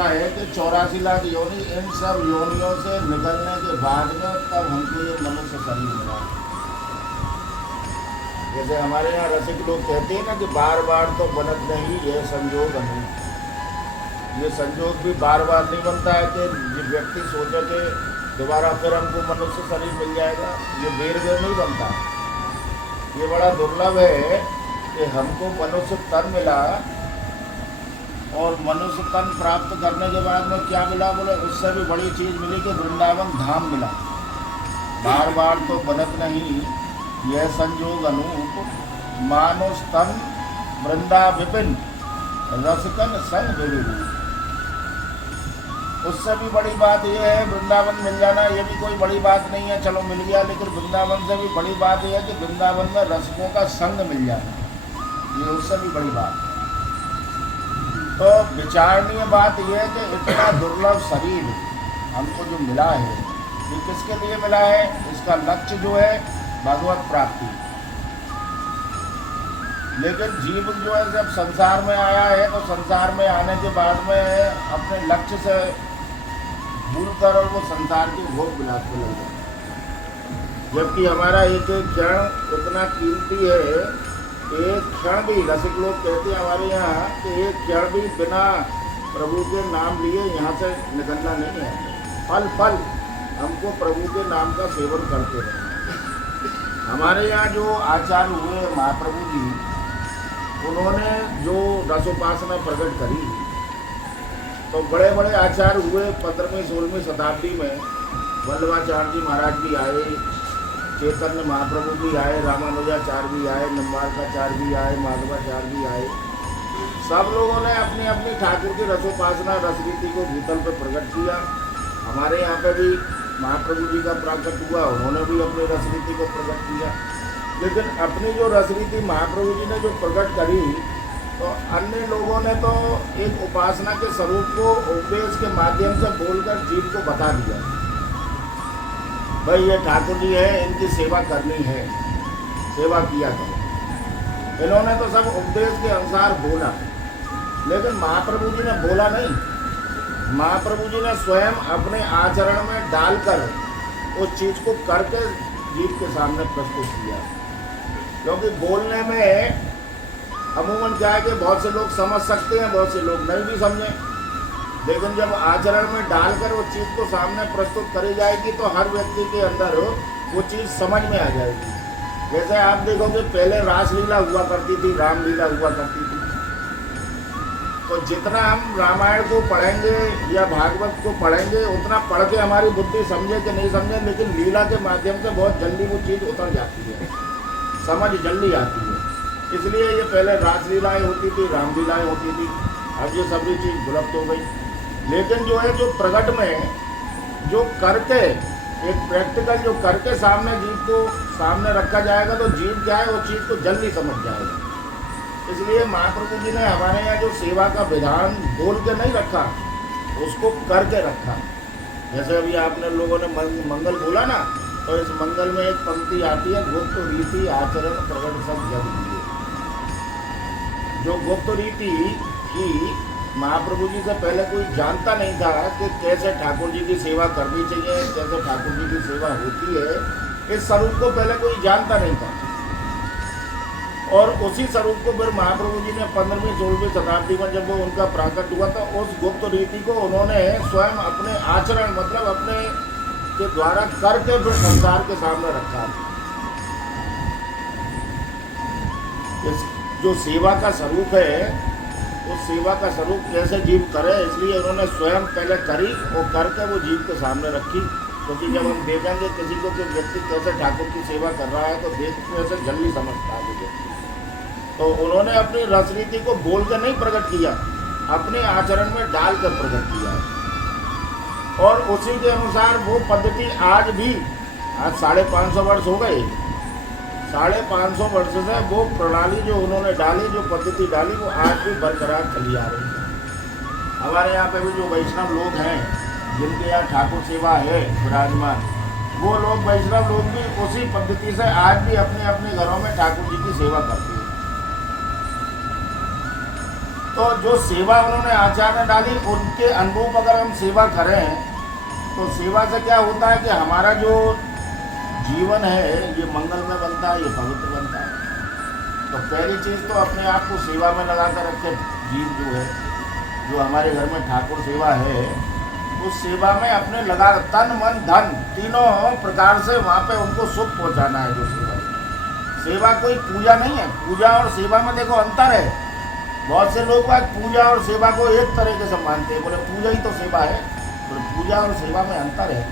कहता है कि 84 लाख योनि, इन सब योनियों से निकलने के बाद में तब हमको ये मनुष्य शरीर मिला। जैसे हमारे यहाँ रसिक लोग कहते हैं ना कि बार बार तो बनत नहीं, यह संजोग नहीं। ये संजोग भी बार बार नहीं बनता है कि व्यक्ति सोचे कि दोबारा फिर हमको मनुष्य शरीर मिल जाएगा। ये बेर बेर नहीं बनता। ये बड़ा दुर्लभ है कि हमको मनुष्य तन मिला, और मनुष्य तन प्राप्त करने के बाद में क्या मिला, बोले उससे भी बड़ी चीज़ मिली कि वृंदावन धाम मिला। बार बार तो बनत नहीं, यह संजोग अनूप, मानुष तन वृंदा विपिन रसकन संग विभु। उससे भी बड़ी बात यह है वृंदावन मिल जाना, ये भी कोई बड़ी बात नहीं है, चलो मिल गया। लेकिन वृंदावन से भी बड़ी बात यह है कि वृंदावन में रसकों का संग मिल जाना, ये उससे भी बड़ी बात। तो विचारणीय बात यह है कि इतना दुर्लभ शरीर हमको जो मिला है, ये किसके लिए मिला है? इसका लक्ष्य जो है भगवत प्राप्ति। लेकिन जीव जो है जब संसार में आया है तो संसार में आने के बाद में अपने लक्ष्य से भूलकर और वो संसार के भोग विलास में लग जाता। जबकि हमारा एक एक क्षण इतना कीमती है, एक क्षण भी, रसिक लोग कहते हैं हमारे यहाँ कि एक क्षण भी बिना प्रभु के नाम लिए यहाँ से निकलना नहीं है। पल पल हमको प्रभु के नाम का सेवन करते रहे। हमारे यहाँ जो आचार्य हुए महाप्रभु जी, उन्होंने जो रसोपासना प्रकट करी, तो बड़े बड़े आचार्य हुए 15वीं 16वीं शताब्दी में। वल्लभाचार्य जी महाराज भी आए, चैतन्य महाप्रभु भी आए, रामानुजाचार्य भी आए, निम्बार्काचार्य भी आए, माधवाचार्य भी आए। सब लोगों ने अपनी अपनी ठाकुर की रसोपासना रसरीति को भूतल पर प्रकट किया। हमारे यहाँ पे भी महाप्रभु जी का प्रकट हुआ, उन्होंने भी अपनी रसरीति को प्रकट किया। लेकिन अपनी जो रसरीति महाप्रभु जी ने जो प्रकट करी, तो अन्य लोगों ने तो एक उपासना के स्वरूप को उपदेश के माध्यम से बोलकर जीव को बता दिया, भाई ये ठाकुर जी है, इनकी सेवा करनी है, सेवा किया करो। इन्होंने तो सब उपदेश के अनुसार बोला, लेकिन महाप्रभु जी ने बोला नहीं। महाप्रभु जी ने स्वयं अपने आचरण में डालकर उस चीज़ को करके जीव के सामने प्रस्तुत किया। क्योंकि बोलने में अमूमन क्या है कि बहुत से लोग समझ सकते हैं, बहुत से लोग नहीं भी समझें। लेकिन जब आचरण में डालकर वो चीज़ को सामने प्रस्तुत करी जाएगी तो हर व्यक्ति के अंदर वो चीज़ समझ में आ जाएगी। जैसे आप देखोगे पहले रासलीला हुआ करती थी, रामलीला हुआ करती थी। तो जितना हम रामायण को पढ़ेंगे या भागवत को पढ़ेंगे, उतना पढ़ के हमारी बुद्धि समझे कि नहीं समझे, लेकिन लीला के माध्यम से बहुत जल्दी वो चीज़ उतर जाती है, समझ जल्दी आती है। इसलिए ये पहले रासलीलाएँ होती थी, रामलीलाएँ होती थी। अब ये सभी चीज़ विलुप्त हो गई। लेकिन जो है, जो प्रकट में जो करके एक प्रैक्टिकल जो करके सामने जीव को सामने रखा जाएगा, तो जीव क्या है वो चीज़ को जल्दी समझ जाएगा। इसलिए महाप्रभु जी ने हमारे यहाँ जो सेवा का विधान बोल के नहीं रखा, उसको करके रखा। जैसे अभी आपने लोगों ने मंगल बोला ना, तो इस मंगल में एक पंक्ति आती है, गुप्त रीति आचरण प्रकट सब जग दिए। जो गुप्त रीति की महाप्रभु जी से पहले कोई जानता नहीं था कि कैसे ठाकुर जी की सेवा करनी चाहिए, कैसे ठाकुर जी की सेवा होती है, इस स्वरूप को पहले कोई जानता नहीं था। और उसी स्वरूप को फिर महाप्रभु जी ने 15वीं 16वीं शताब्दी में जब वो उनका प्राकट हुआ, तो उस गुप्त रीति को उन्होंने स्वयं अपने आचरण मतलब अपने के द्वारा करके फिर संसार के सामने रखा। इस जो सेवा का स्वरूप है, उस सेवा का स्वरूप कैसे जीव करे, इसलिए उन्होंने स्वयं पहले करी और करके वो जीव के सामने रखी। क्योंकि जब हम देखेंगे किसी को कि व्यक्ति कैसे ठाकुर की सेवा कर रहा है, तो देखने से जल्दी समझता है व्यक्ति। तो उन्होंने अपनी रसनीति को बोल कर नहीं प्रकट किया, अपने आचरण में डालकर प्रकट किया। और उसी के अनुसार वो पद्धति आज भी, आज 550 वर्ष हो गए, 550 वर्ष से वो प्रणाली जो उन्होंने डाली, जो पद्धति डाली, वो आज भी बरकरार चली आ रही है। हमारे यहाँ पे भी जो वैष्णव लोग हैं, जिनके यहाँ ठाकुर सेवा है विराजमान, वो लोग वैष्णव लोग भी उसी पद्धति से आज भी अपने अपने घरों में ठाकुर जी की सेवा करते हैं। तो जो सेवा उन्होंने आचार में डाली, उनके अनुरूप अगर हम सेवा करें तो सेवा से क्या होता है कि हमारा जो जीवन है ये मंगलमय बनता है, ये पवित्र बनता है। तो पहली चीज़ तो अपने आप को सेवा में लगा कर रखे। जीव जो है, जो हमारे घर में ठाकुर सेवा है, उस सेवा में अपने लगा तन मन धन तीनों प्रकार से वहाँ पे उनको सुख पहुँचाना है। जो सेवा है, सेवा कोई पूजा नहीं है। पूजा और सेवा में देखो अंतर है। बहुत से लोग आज पूजा और सेवा को एक तरीके से मानते हैं, बोले पूजा ही तो सेवा है। बोले पूजा और सेवा में अंतर है।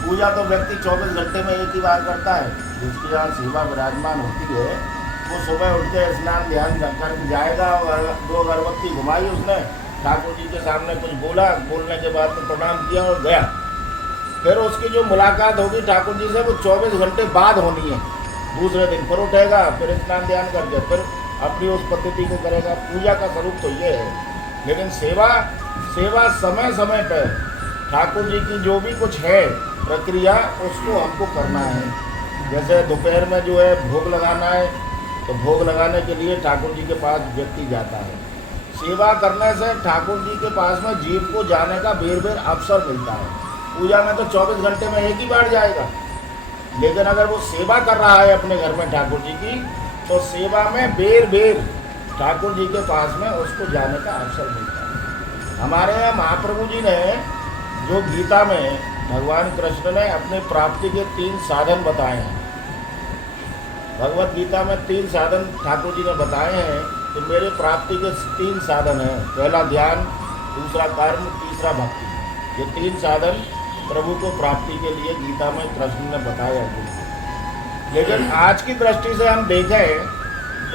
पूजा तो व्यक्ति 24 घंटे में एक ही बार करता है। जिसकी यहाँ सेवा विराजमान होती है वो सुबह उठ के स्नान ध्यान कर जाएगा और 2 अगरबत्ती घुमाई उसने, ठाकुर जी के सामने कुछ बोला, बोलने के बाद में प्रणाम किया और गया। फिर उसकी जो मुलाकात होगी ठाकुर जी से वो 24 घंटे बाद होनी है। दूसरे दिन फिर उठेगा, फिर स्नान ध्यान करके फिर अपनी उस पद्धति को करेगा। पूजा का स्वरूप तो ये है। लेकिन सेवा समय समय पर ठाकुर जी की जो भी कुछ है प्रक्रिया, उसको हमको करना है। जैसे दोपहर में जो है भोग लगाना है, तो भोग लगाने के लिए ठाकुर जी के पास व्यक्ति जाता है। सेवा करने से ठाकुर जी के पास में जीव को जाने का बेर बेर अवसर मिलता है। पूजा में तो 24 घंटे में एक ही बार जाएगा, लेकिन अगर वो सेवा कर रहा है अपने घर में ठाकुर जी की, तो सेवा में बेर बेर ठाकुर जी के पास में उसको जाने का अवसर मिलता है। हमारे यहाँ महाप्रभु जी ने जो गीता में भगवान कृष्ण ने अपने प्राप्ति के 3 साधन बताए हैं। भगवत गीता में 3 साधन ठाकुर जी ने बताए हैं कि मेरे प्राप्ति के 3 साधन हैं। पहला ध्यान, दूसरा कर्म, तीसरा भक्ति। ये 3 साधन प्रभु को प्राप्ति के लिए गीता में कृष्ण ने बताया है। लेकिन आज की दृष्टि से हम देखें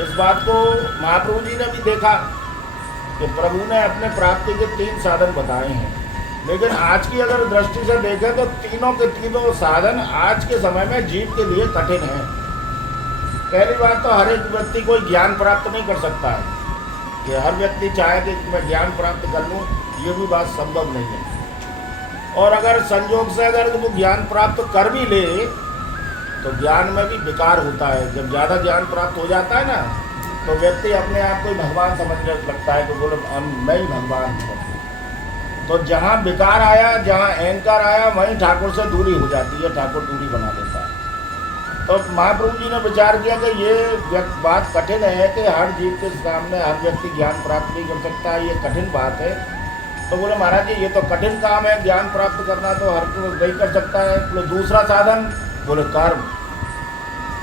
इस बात को, महाप्रभु जी ने भी देखा कि प्रभु ने अपने प्राप्ति के 3 साधन बताए हैं। लेकिन आज की अगर दृष्टि से देखें तो तीनों के तीनों साधन आज के समय में जीव के लिए कठिन है। पहली बात तो हर एक व्यक्ति कोई ज्ञान प्राप्त नहीं कर सकता है कि हर व्यक्ति चाहे कि मैं ज्ञान प्राप्त कर लूँ, ये भी बात संभव नहीं है। और अगर संयोग से अगर वो ज्ञान प्राप्त कर भी ले तो ज्ञान में भी विकार होता है। जब ज़्यादा ज्ञान प्राप्त हो जाता है ना, तो व्यक्ति अपने आप को ही भगवान समझने लगता है कि बोले मैं ही भगवान हूँ। तो जहाँ विकार आया, जहाँ अहंकार आया, वहीं ठाकुर से दूरी हो जाती है, ठाकुर दूरी बना देता है। तो महाप्रभु जी ने विचार किया कि ये बात कठिन है कि हर जीव के सामने हर व्यक्ति ज्ञान प्राप्त नहीं कर सकता है, ये कठिन बात है। तो बोले महाराज जी ये तो कठिन काम है, ज्ञान प्राप्त करना तो हर कोई नहीं कर सकता है। बोले दूसरा साधन, बोले कर्म।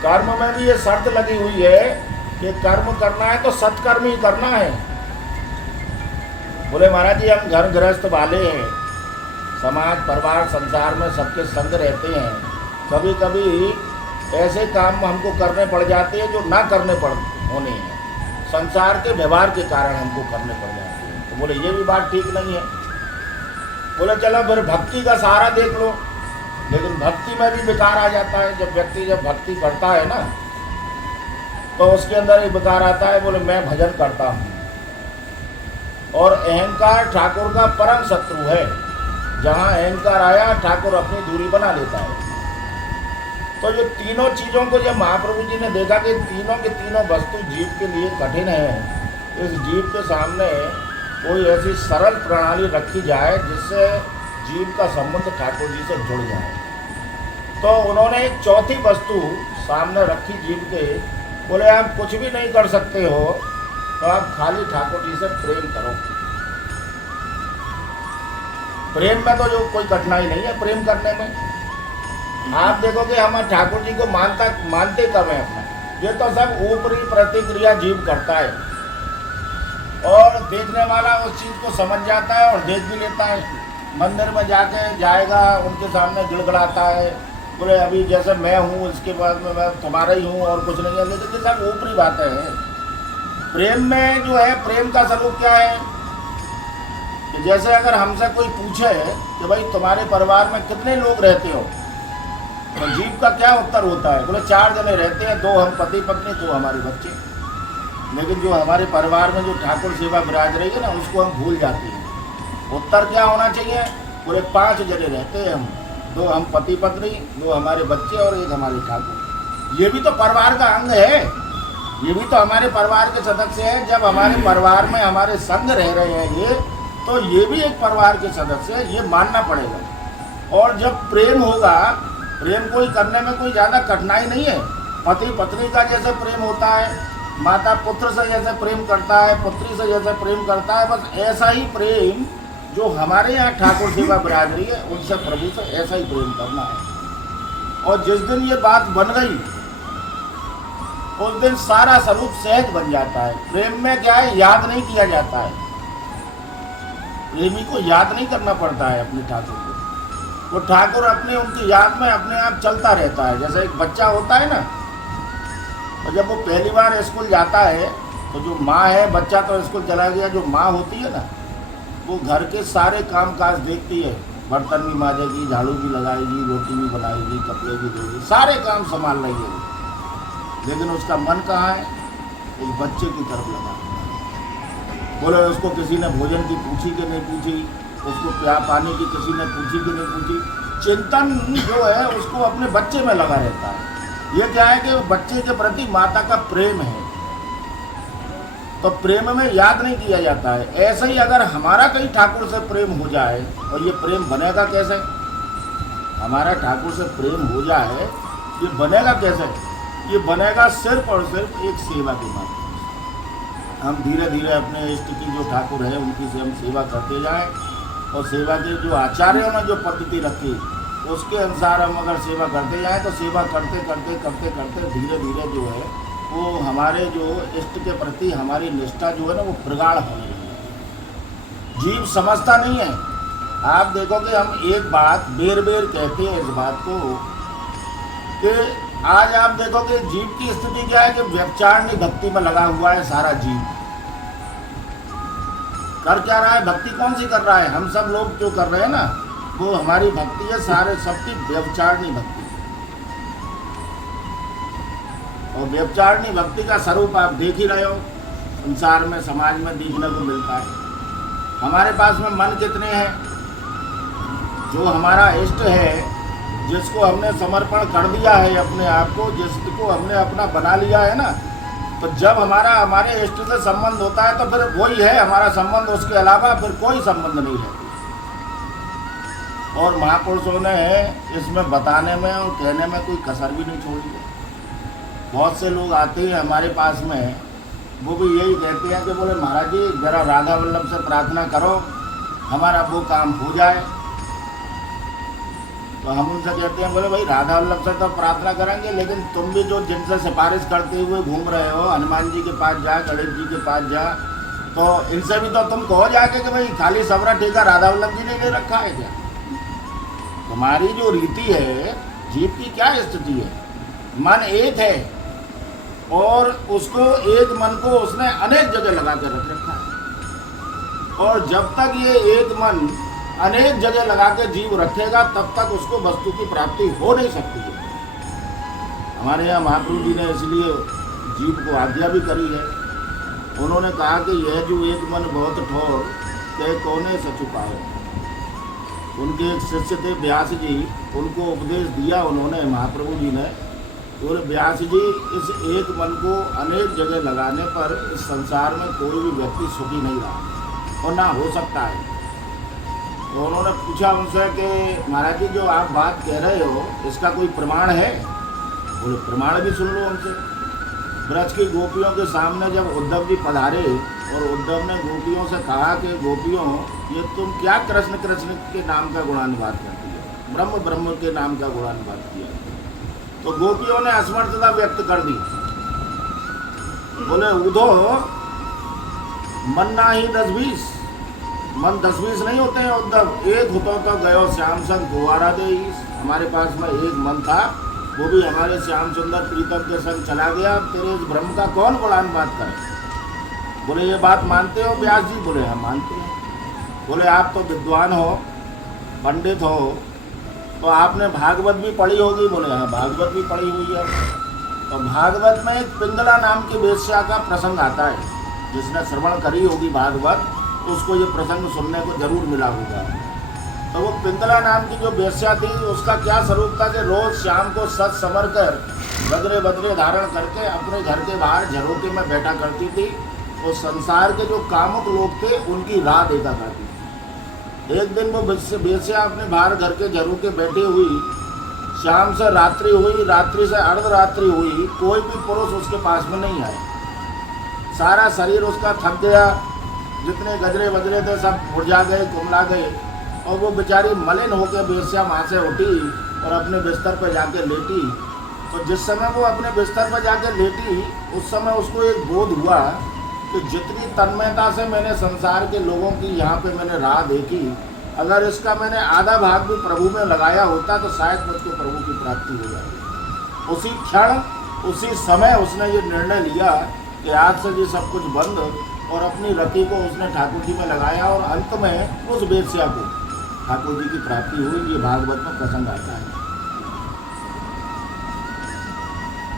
कर्म में भी ये शर्त लगी हुई है कि कर्म करना है तो सत्कर्म ही करना है। बोले महाराज जी हम घर गृहस्थ वाले हैं, समाज परिवार संसार में सबके संग रहते हैं, कभी कभी ऐसे काम हमको करने पड़ जाते हैं जो ना करने पड़ होने हैं, संसार के व्यवहार के कारण हमको करने पड़ जाते हैं। तो बोले ये भी बात ठीक नहीं है। बोले चलो फिर भक्ति का सहारा देख लो। लेकिन भक्ति में भी विकार आ जाता है। जब व्यक्ति जब भक्ति करता है ना, तो उसके अंदर एक विकार आता है, बोले मैं भजन करता हूँ। और अहंकार ठाकुर का परम शत्रु है। जहाँ अहंकार आया ठाकुर अपनी दूरी बना लेता है। तो ये तीनों चीज़ों को जब महाप्रभु जी ने देखा कि तीनों के तीनों वस्तु जीव के लिए कठिन है, इस जीव के सामने कोई ऐसी सरल प्रणाली रखी जाए जिससे जीव का संबंध ठाकुर जी से जुड़ जाए। तो उन्होंने एक चौथी वस्तु सामने रखी जीव के। बोले आप कुछ भी नहीं कर सकते हो तो आप खाली ठाकुर जी से प्रेम करो। प्रेम में तो जो कोई कठिनाई नहीं है प्रेम करने में। आप देखोगे हम ठाकुर जी को मानते कब है अपना, ये तो सब ऊपरी प्रतिक्रिया जीव करता है और देखने वाला उस चीज़ को समझ जाता है और देख भी लेता है। मंदिर में जाएगा उनके सामने गिड़गड़ाता है, बोले अभी जैसे मैं हूँ इसके बाद में मैं तुम्हारा ही हूँ और कुछ नहीं है। लेकिन ये सब ऊपरी बातें हैं। प्रेम में जो है, प्रेम का स्वरूप क्या है कि जैसे अगर हमसे कोई पूछे कि भाई तुम्हारे परिवार में कितने लोग रहते हो, तो जीव का क्या उत्तर होता है? बोले 4 जने रहते हैं, 2 हम पति पत्नी, 2 हमारे बच्चे। लेकिन जो हमारे परिवार में जो ठाकुर सेवा विराज रही है ना, उसको हम भूल जाते हैं। उत्तर क्या होना चाहिए? पूरे 5 जने रहते हैं हम, 2 हम पति पत्नी, 2 हमारे बच्चे और 1 हमारे ठाकुर। ये भी तो परिवार का अंग है। ये भी तो हमारे परिवार के सदस्य हैं। जब हमारे परिवार में हमारे संग रह रहे हैं ये, तो ये भी एक परिवार के सदस्य है, ये मानना पड़ेगा। और जब प्रेम होगा, प्रेम कोई करने में कोई ज़्यादा कठिनाई नहीं है। पति पत्नी का जैसे प्रेम होता है, माता पुत्र से जैसे प्रेम करता है, पुत्री से जैसे प्रेम करता है, बस ऐसा ही प्रेम जो हमारे यहाँ ठाकुर सेवा बिरादरी है उनसे प्रभु से ऐसा ही प्रेम करना है। और जिस दिन ये बात बन गई उस दिन सारा स्वरूप सहज बन जाता है। प्रेम में क्या है, याद नहीं किया जाता है, प्रेमी को याद नहीं करना पड़ता है अपने ठाकुर को। वो ठाकुर अपने उनकी याद में अपने आप चलता रहता है। जैसे एक बच्चा होता है ना, और जब वो पहली बार स्कूल जाता है तो जो माँ है, बच्चा तो स्कूल चला गया, जो माँ होती है ना वो घर के सारे काम काज देखती है। बर्तन भी मांजेगी, झाड़ू भी लगाएगी, रोटी भी बनाएगी, कपड़े भी धोएगी, सारे काम संभाल रही है। लेकिन उसका मन कहाँ है, एक बच्चे की तरफ लगा। बोले उसको किसी ने भोजन की पूछी कि नहीं पूछी, उसको प्यार पानी की किसी ने पूछी कि नहीं पूछी। चिंतन जो है उसको अपने बच्चे में लगा रहता है। ये क्या है कि बच्चे के प्रति माता का प्रेम है, तो प्रेम में याद नहीं किया जाता है। ऐसे ही अगर हमारा कहीं ठाकुर से प्रेम हो जाए, और ये प्रेम बनेगा कैसे, हमारा ठाकुर से प्रेम हो जाए, ये बनेगा कैसे, ये बनेगा सिर्फ और सिर्फ एक सेवा के माध्यम से। हम धीरे धीरे अपने इष्ट की जो ठाकुर है उनकी से हम सेवा करते जाएं, और सेवा के जो आचार्यों ने जो पद्धति रखी उसके अनुसार हम अगर सेवा करते जाएं, तो सेवा करते करते करते करते धीरे धीरे जो है वो हमारे जो इष्ट के प्रति हमारी निष्ठा जो है ना वो प्रगाढ़ होने लगी। जीव समझता नहीं है। आप देखो कि हम एक बात बेर बेर कहते हैं इस बात को कि आज आप देखो कि जीव की स्थिति क्या है कि व्यभिचारिणी भक्ति में लगा हुआ है सारा जीव। कर क्या रहा है, भक्ति कौन सी कर रहा है, हम सब लोग जो कर रहे हैं ना वो हमारी भक्ति है, सारे सबकी व्यभिचारिणी भक्ति। और व्यभिचारिणी भक्ति का स्वरूप आप देख ही रहे हो, संसार में समाज में देखने को मिलता है। हमारे पास में मन कितने हैं, जो हमारा इष्ट है, जिसको हमने समर्पण कर दिया है अपने आप को, जिसको हमने अपना बना लिया है ना, तो जब हमारे इष्ट से संबंध होता है तो फिर वही है हमारा संबंध, उसके अलावा फिर कोई संबंध नहीं है। और महापुरुषों ने इसमें बताने में और कहने में कोई कसर भी नहीं छोड़ी है। बहुत से लोग आते हैं हमारे पास में, वो भी यही कहते हैं कि बोले महाराज जी जरा राधा वल्लभ से प्रार्थना करो, हमारा वो काम हो जाए। तो हम उनसे कहते हैं, बोले भाई राधा वल्लभ से तो प्रार्थना करेंगे, लेकिन तुम भी जो जिनसे सिफारिश करते हुए घूम रहे हो, हनुमान जी के पास जा, गणेश जी के पास जा, तो इनसे भी तो तुम कहो जाके कि भाई खाली सबरा टीका राधा वल्लभ जी ने ले रखा है क्या। तुम्हारी जो रीति है, जीव की क्या स्थिति है, मन एक है और उसको एक मन को उसने अनेक जगह लगा कर रख रखा है। और जब तक ये एक मन अनेक जगह लगा के जीव रखेगा तब तक उसको वस्तु की प्राप्ति हो नहीं सकती है। हमारे यहाँ महाप्रभु जी ने इसलिए जीव को आज्ञा भी करी है। उन्होंने कहा कि यह जो एक मन बहुत ठोर के कोने से छुपा है। उनके एक शिष्य थे व्यास जी, उनको उपदेश दिया उन्होंने महाप्रभु जी ने, और व्यास जी इस एक मन को अनेक जगह लगाने पर इस संसार में कोई भी व्यक्ति सुखी नहीं रहा और ना हो सकता है। तो उन्होंने पूछा उनसे कि महाराज जी जो आप बात कह रहे हो इसका कोई प्रमाण है। बोले प्रमाण भी सुन लो उनसे। ब्रज की गोपियों के सामने जब उद्धव जी पधारे और उद्धव ने गोपियों से कहा कि गोपियों ये तुम क्या कृष्ण कृष्ण के नाम का गुणानुवाद करती है, ब्रह्म ब्रह्म के नाम का गुणानुवाद किया। तो गोपियों ने असमर्थता व्यक्त कर दी। बोले उधो मन ना ही 10-20, मन 10-20 नहीं होते हैं उद्धव, एक होता तो गयो श्याम संग गोवारा दे। हमारे पास में एक मन था, वो भी हमारे श्याम सुंदर प्रीतम के संग चला गया। तेरे इस ब्रह्म का कौन गुणानुवाद करे। बोले ये बात मानते हो व्यास जी। बोले हम मानते हैं। बोले आप तो विद्वान हो, पंडित हो, तो आपने भागवत भी पढ़ी होगी। बोले हाँ भागवत भी पढ़ी हुई है। तो भागवत में एक पिंगला नाम की वेश्या का प्रसंग आता है। जिसने श्रवण करी होगी भागवत उसको ये प्रसंग सुनने को जरूर मिला होगा। तो वो पिंगला नाम की जो वेश्या थी उसका क्या स्वरूप था कि रोज शाम को सज समर कर बदरे बदरे धारण करके अपने घर के बाहर झरोके में बैठा करती थी। और संसार के जो कामुक लोग थे उनकी राह देखा करती थी। एक दिन वो वेश्या अपने बाहर घर के झरोके बैठी हुई, शाम से रात्रि हुई, रात्रि से अर्धरात्रि हुई, कोई भी पुरुष उसके पास में नहीं आया। सारा शरीर उसका थक गया, जितने गजरे वजरे थे सब मुरझा गए, कुमला गए। और वो बेचारी मलिन होकर वेश्या वहाँ से उठी और अपने बिस्तर पर जाके लेटी। तो जिस समय वो अपने बिस्तर पर जाके लेटी उस समय उसको एक बोध हुआ कि जितनी तन्मयता से मैंने संसार के लोगों की यहाँ पे मैंने राह देखी, अगर इसका मैंने आधा भाग भी प्रभु में लगाया होता तो शायद मुझको प्रभु की प्राप्ति हो जाती। उसी क्षण उसी समय उसने ये निर्णय लिया कि आज से ये सब कुछ बंद, और अपनी रति को उसने ठाकुर जी में लगाया और अंत में उस वेश्या को ठाकुर जी की प्राप्ति हुई। ये भागवत में प्रसंग आता है।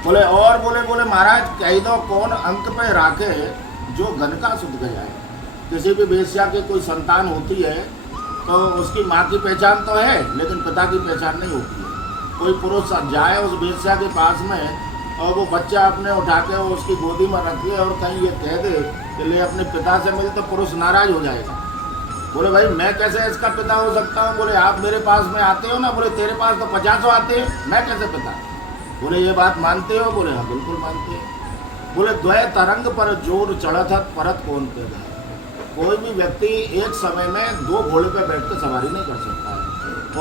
बोले महाराज कह दो कौन अंक पे राखे जो गन का सुध गया है। किसी भी वेश्या के कोई संतान होती है तो उसकी माँ की पहचान तो है लेकिन पिता की पहचान नहीं होती है। कोई पुरुष जाए उस वेश्या के पास में और वो बच्चा अपने उठा के उसकी गोदी में रखे और कहीं ये कह दे कि ले अपने पिता से मिल, तो पुरुष नाराज हो जाएगा। बोले भाई मैं कैसे इसका पिता हो सकता हूँ? बोले आप मेरे पास में आते हो ना, बोले तेरे पास तो 50 आते हैं, मैं कैसे पिता? बोले ये बात मानते हो? बोले हाँ बिल्कुल मानते हैं। बोले द्वय तरंग पर जोर चढ़त परत कौन पैदा है। कोई भी व्यक्ति एक समय में 2 घोड़े पर बैठ कर सवारी नहीं कर सकता है,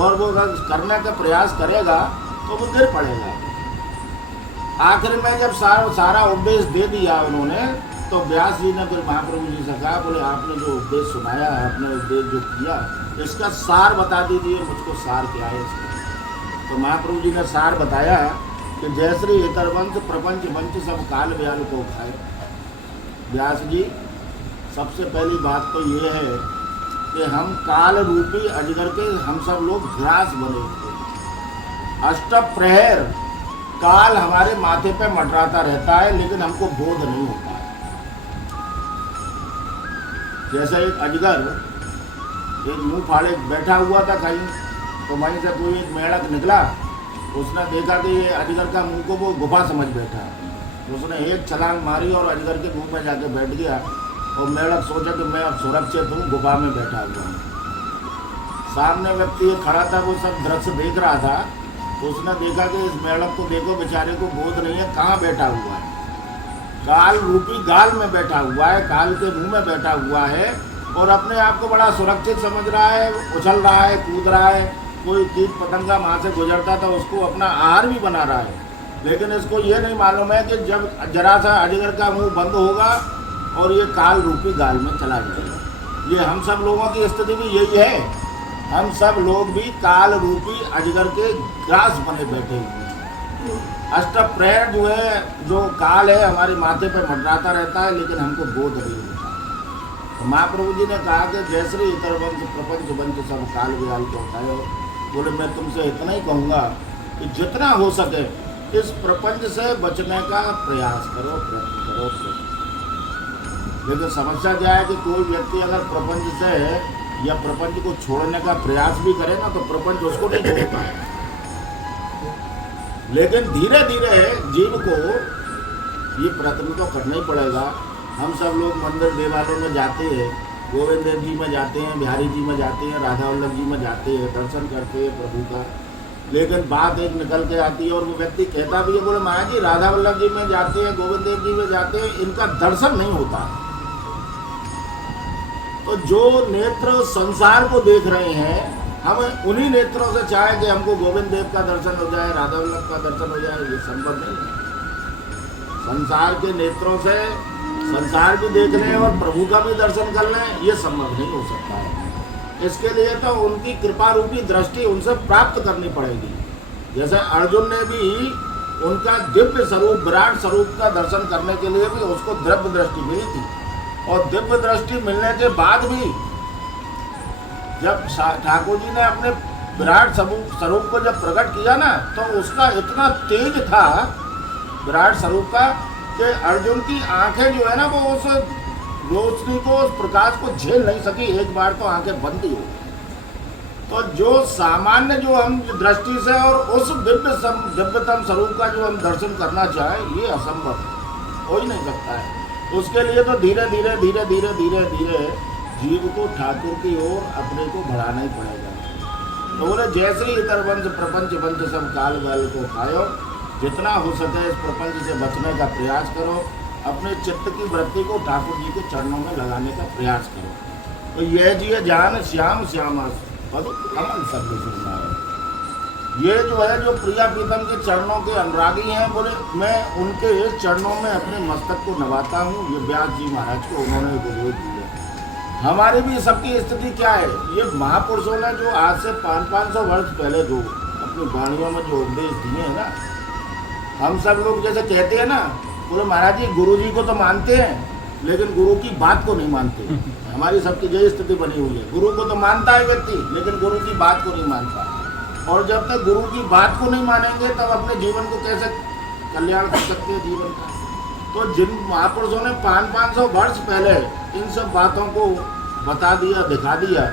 और वो अगर करने का प्रयास करेगा तो वो गिर पड़ेगा। आखिर में जब सारा उपदेश दे दिया उन्होंने, तो व्यास जी ने फिर महाप्रभु जी से कहा, बोले आपने जो उपदेश सुनाया, आपने उपदेश जो किया, इसका सार बता दीजिए मुझको, सार क्या है इसका। तो महाप्रभु जी ने सार बताया कि जयश्री इतरवंश प्रपंच मंच सब काल व्याल को खाए। व्यास जी सबसे पहली बात तो ये है कि हम काल रूपी अजगर के हम सब लोग ग्रास बने हुए। अष्ट प्रहर काल हमारे माथे पे मंडराता रहता है लेकिन हमको बोध नहीं होता है। जैसे एक अजगर एक मुंह फाड़े बैठा हुआ था कहीं, तो वहीं से कोई एक मेढक निकला, उसने देखा कि ये अजगर का मुंह को वो गुफा समझ बैठा। उसने एक छलांग मारी और अजगर के मुंह में जाके बैठ गया। और मेढक सोचा कि मैं अब सुरक्षित हूँ, गुफा में बैठा हुआ हूँ। सामने व्यक्ति खड़ा था, वो सब दृश्य देख रहा था। तो उसने देखा कि इस मेढक को देखो, बेचारे को बोध नहीं है, कहाँ बैठा हुआ है। काल रूपी गाल में बैठा हुआ है, काल के मुंह में बैठा हुआ है, और अपने आप को बड़ा सुरक्षित समझ रहा है, उछल रहा है, कूद रहा है। कोई कीट पतंगा वहाँ से गुजरता था उसको अपना आहार भी बना रहा है। लेकिन इसको ये नहीं मालूम है कि जब जरा सा अजगर का मुंह बंद होगा और ये काल रूपी गाल में चला जाएगा। ये हम सब लोगों की स्थिति भी यही है। हम सब लोग भी काल रूपी अजगर के ग्रास बने बैठे हुए हैं। अष्ट प्रहर जो है, जो काल है, हमारे माथे पर मंडराता रहता है लेकिन हमको बोध नहीं होता। तो महाप्रभु जी ने कहा कि जयश्री इतरवंश प्रपंच वंश सब काल व्याल को खाए। बोले मैं तुमसे इतना ही कहूँगा कि जितना हो सके इस प्रपंच से बचने का प्रयास करो, प्रयत्न करो। लेकिन समस्या क्या है कि कोई व्यक्ति अगर प्रपंच से या प्रपंच को छोड़ने का प्रयास भी करे ना, तो प्रपंच उसको नहीं छोड़ता है। लेकिन धीरे धीरे जीव को ये प्रयत्न तो करना ही पड़ेगा। हम सब लोग मंदिर देवालयों में जाते हैं, गोविंद देव जी में जाते हैं, बिहारी जी में जाते हैं, राधा वल्लभ जी में जाते हैं, दर्शन करते हैं प्रभु का। लेकिन बात एक निकल के आती है और वो व्यक्ति कहता भी है, बोले महाराज जी राधा वल्लभ जी में जाते हैं, गोविंद देव जी में जाते हैं, इनका दर्शन नहीं होता। तो जो नेत्र संसार को देख रहे हैं, हम उन्हीं नेत्रों से चाहे कि हमको गोविंद देव का दर्शन हो जाए, राधा वल्लभ का दर्शन हो जाए, ये संभव नहीं है। संसार के नेत्रों से संसार भी देख लें और प्रभु का भी दर्शन कर लें, ये संभव नहीं हो सकता है। इसके लिए तो उनकी कृपा रूपी दृष्टि उनसे प्राप्त करनी पड़ेगी। जैसे अर्जुन ने भी उनका दिव्य स्वरूप, विराट स्वरूप का दर्शन करने के लिए भी उसको दिव्य दृष्टि मिली थी। और दिव्य दृष्टि मिलने के बाद भी जब ठाकुर जी ने अपने विराट स्वरूप को जब प्रकट किया ना, तो उसका इतना तेज था विराट स्वरूप का कि अर्जुन की आंखें जो है ना, वो उस रोशनी को, उस प्रकाश को झेल नहीं सकी। एक बार तो आंखें बंद ही हो गई। और जो सामान्य जो हम दृष्टि से और उस दिव्यतम स्वरूप का जो हम दर्शन करना चाहें, ये असंभव है, हो ही नहीं सकता है। उसके लिए तो धीरे धीरे धीरे धीरे धीरे धीरे जीव को ठाकुर की ओर अपने को बढ़ाना ही पड़ेगा। तो बोले जैसे ही इतर वंश प्रपंच वंश सब काल बैल को खायो, जितना हो सके इस प्रपंच से बचने का प्रयास करो, अपने चित्त की वृत्ति को ठाकुर जी के चरणों में लगाने का प्रयास करो। तो यह जिये जान श्याम श्यामा कमल सब सुनना है। ये जो है जो प्रिया प्रीतम के चरणों के अनुरागी हैं, बोले मैं उनके चरणों में अपने मस्तक को नवाता हूँ। ये व्यास जी महाराज को उन्होंने उपदेश दिए। हमारी भी सबकी स्थिति क्या है, ये महापुरुषों ने जो आज से 500-500 वर्ष पहले जो अपनी वाणियों में जो उपदेश दिए हैं ना, हम सब लोग जैसे कहते हैं ना, बोले महाराज जी गुरु जी को तो मानते हैं लेकिन गुरु की बात को नहीं मानते। हमारी सबकी यही स्थिति बनी हुई है, गुरु को तो मानता है व्यक्ति लेकिन गुरु की बात को नहीं मानता। और जब तक गुरु की बात को नहीं मानेंगे तब अपने जीवन को कैसे कल्याण कर सकते हैं जीवन का। तो जिन महापुरुषों ने 500-500 वर्ष पहले इन सब बातों को बता दिया, दिखा दिया,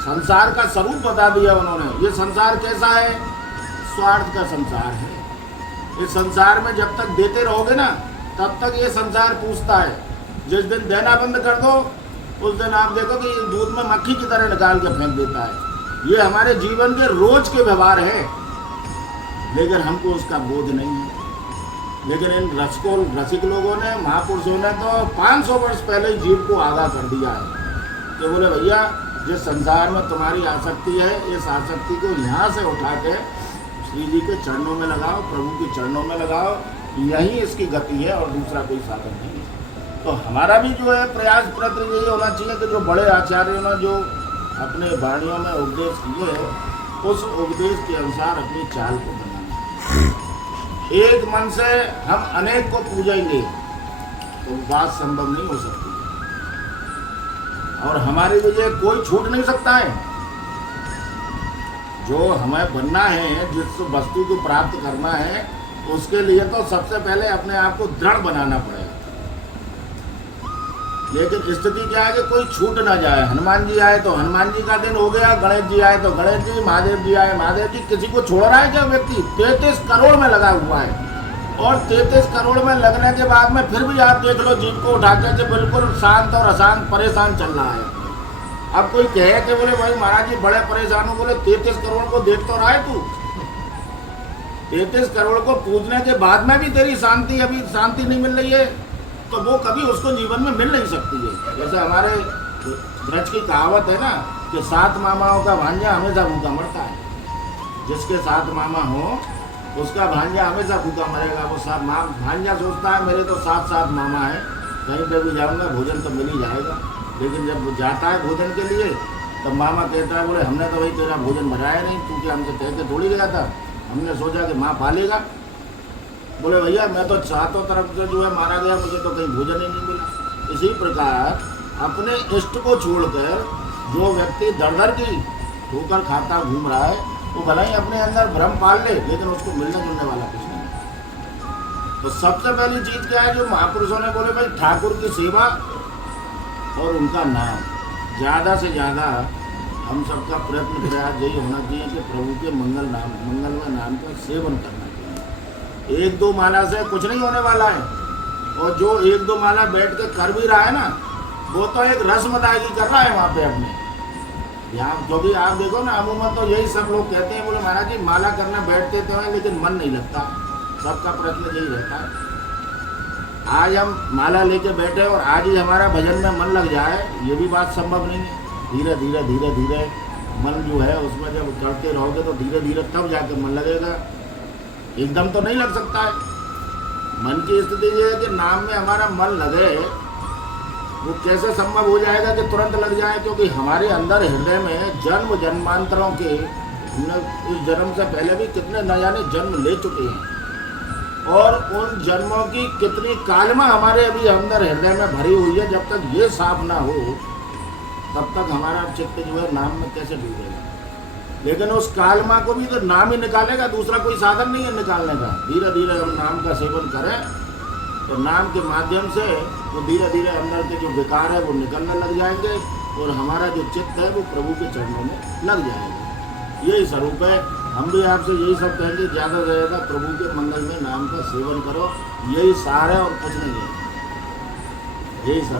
संसार का स्वरूप बता दिया उन्होंने। ये संसार कैसा है, स्वार्थ का संसार है। इस संसार में जब तक देते रहोगे ना तब तक ये संसार पूछता है। जिस दिन देना बंद कर दो उस दिन आप देखो कि दूध में मक्खी की तरह निकाल के फेंक देता है। ये हमारे जीवन के रोज के व्यवहार है, लेकिन हमको उसका बोध नहीं है। लेकिन इन रसिक लोगों ने, महापुरुषों ने तो 500 वर्ष पहले ही जीव को आगाह कर दिया है कि बोले भैया जिस संसार में तुम्हारी आसक्ति है, इस आसक्ति को यहाँ से उठा के श्री जी के चरणों में लगाओ, प्रभु के चरणों में लगाओ, यही इसकी गति है और दूसरा कोई साधन नहीं है। तो हमारा भी जो है प्रयास प्रयत्न यही होना चाहिए कि जो बड़े आचार्यों ने जो अपने वाणियों में उपदेश किए हैं, उस उपदेश के अनुसार अपनी चाल को बनाना। एक मन से हम अनेक को पूजेंगे तो बात संभव नहीं हो सकती और हमारी वजह कोई छूट नहीं सकता है। जो हमें बनना है, जिस वस्तु को प्राप्त करना है, उसके लिए तो सबसे पहले अपने आप को दृढ़ बनाना पड़ेगा। लेकिन स्थिति क्या है कि कोई छूट ना जाए। हनुमान जी आए तो हनुमान जी का दिन हो गया, गणेश जी आए तो गणेश जी, महादेव जी आए महादेव जी। किसी को छोड़ रहा है क्या व्यक्ति? 33 करोड़ में लगा हुआ है और 33 करोड़ में लगने के बाद में फिर भी आप देख लो जीव को उठा के बिल्कुल शांत और अशांत परेशान चल रहा है। अब कोई कहे कि बोले भाई महाराज जी बड़े परेशान हो, बोले 33 करोड़ को देख तो रहा है तू? 33 करोड़ को पूजने के बाद में भी तेरी शांति, अभी शांति नहीं मिल रही है तो वो कभी उसको जीवन में मिल नहीं सकती है। जैसे हमारे ब्रज की कहावत है ना कि 7 मामाओं का भांजा हमेशा भूखा मरता है। जिसके 7 मामा हो उसका भांजा हमेशा भूखा मरेगा। वो भांजा सोचता है मेरे तो 7 मामा है, कहीं पे भी जाऊंगा भोजन तो मिल ही जाएगा। लेकिन जब वो जाता है भोजन के लिए तब मामा कहता है बोले हमने तो भाई तेरा भोजन बनाया नहीं, क्योंकि हमसे कह के थोड़ी गया था, हमने सोचा कि माँ पालेगा। बोले भैया मैं तो चारों तरफ से जो है मारा गया, मुझे तो कहीं भोजन ही नहीं मिला। इसी प्रकार अपने इष्ट को छोड़कर जो व्यक्ति दर की ठोकर खाता घूम रहा है वो भले ही अपने अंदर भ्रम पाल ले, लेकिन उसको मिलने जुलने वाला कुछ नहीं। तो सबसे पहली चीज क्या है जो महापुरुषों ने बोले भाई ठाकुर की सेवा और उनका नाम। ज़्यादा से ज़्यादा हम सबका प्रयत्न प्रयास यही होना चाहिए कि प्रभु के मंगलमय नाम का सेवन करना। 1-2 माला से कुछ नहीं होने वाला है, और जो 1-2 माला बैठ के कर भी रहा है ना वो तो एक रस्म अदायगी कर रहा है वहाँ पे अपने यहाँ। क्योंकि आप देखो ना अमूमन तो यही सब लोग कहते हैं बोले महाराज जी माला करने बैठते तो हैं लेकिन मन नहीं लगता। सबका प्रश्न यही रहता है। आज हम माला लेके बैठे और आज ही हमारा भजन में मन लग जाए, ये भी बात संभव नहीं है। धीरे धीरे धीरे धीरे मन जो है उसमें जब करते रहोगे तो धीरे धीरे तब जाकर मन लगेगा, एकदम तो नहीं लग सकता है। मन की स्थिति ये है कि नाम में हमारा मन लगे, वो कैसे संभव हो जाएगा कि तुरंत लग जाए? क्योंकि हमारे अंदर हृदय में जन्म जन्मांतरों के, हमने इस जन्म से पहले भी कितने न जाने जन्म ले चुके हैं और उन जन्मों की कितनी कालमा हमारे अभी अंदर हृदय में भरी हुई है। जब तक ये साफ ना हो तब तक हमारा चित्त जो है नाम में कैसे डूबेगा? लेकिन उस कालमा को भी तो नाम ही निकालेगा, दूसरा कोई साधन नहीं है निकालने का। धीरे धीरे हम नाम का सेवन करें तो नाम के माध्यम से वो धीरे धीरे अंदर के जो विकार है वो निकलने लग जाएंगे और हमारा जो चित्त है वो प्रभु के चरणों में लग जाएगा। यही स्वरूप है। हम भी आपसे यही सब कहेंगे, ज़्यादा से ज़्यादा प्रभु के मंगल में नाम का सेवन करो, यही सार है और कुछ नहीं है, यही सब।